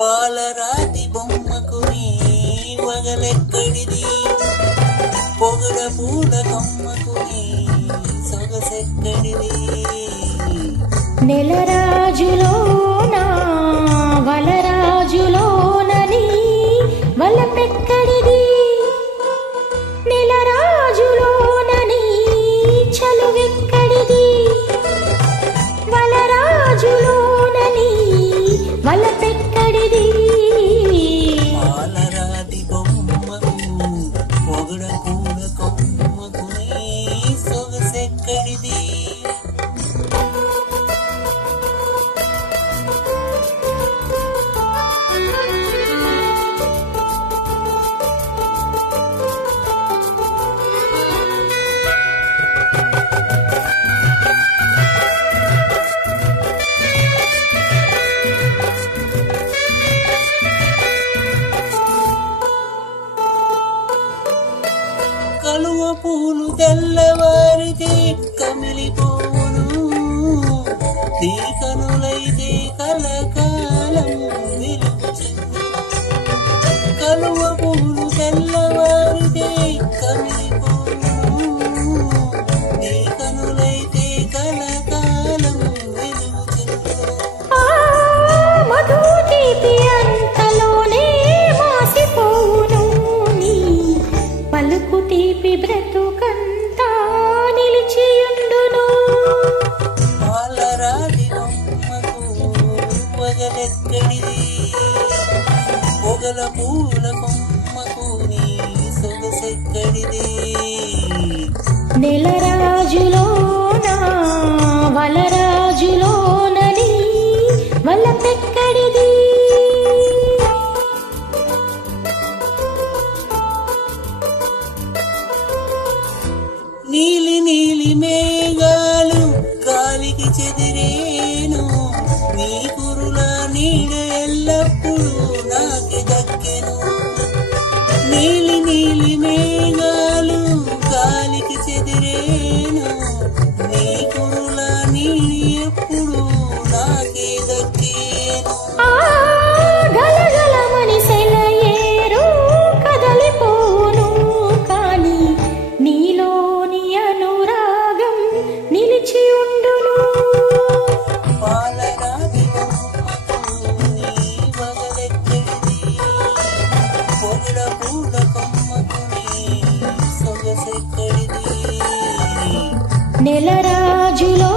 పాలరాతి బొమ్మకు నీ వగలెక్కడిది, పొగడ పూల కొమ్మకు నీ సొగసెక్కడిది. నెలరాజులోనా వలరాజులోనని వలపెక్కడిది, నెలరాజులోనని చలువెక్కడిది, వలరాజులోనని వలపెక్కడిది. పాలరాతి బొమ్మకు పొగడ పూల కొమ్మకు నీ సొగసెక్కడిది. కలువ పూలు తెల్లవారితే కమిలిపోవును, నీ కనులైతే కలకాలం వెలుగుచెందును. కలువ పూలు తెల్లవారితే కమిలిపోవును, నీ కనులైతే కలకాలం వెలుగుచెందును. మధుదీపి అంతలోనే మాసిపోవును, నీ పలుకు తీపి బ్రతుకంతా నిలిచియుండును. పాలరాతి బొమ్మకు వగలెక్కడిది, పొగల పూల కొమ్మకు నీ సొగసెక్కడిది. నెలరాజులోనా వలరాజులోనని వలపెక్కడిది. నీలి నీలి మేఘాలు గాలికి చెదిరేను, నీ కురుల నీడ ఎల్లప్పుడూ నాకి దక్కెను. నీలి నీలి మేఘాలు గాలికి చెదిరేను, నీ కురుల నీడ ఎప్పుడు నాకే దక్కేను. గలగలమని సెలయేరు కదలిపోను, కానీ నీలోని అనురాగం నిలిచి ఉండును. పాలరాతి బొమ్మకు నీ వగలెక్కడిది, పొగడ పూల కొమ్మకు నీ సొగసెక్కడిది. నెలరాజులో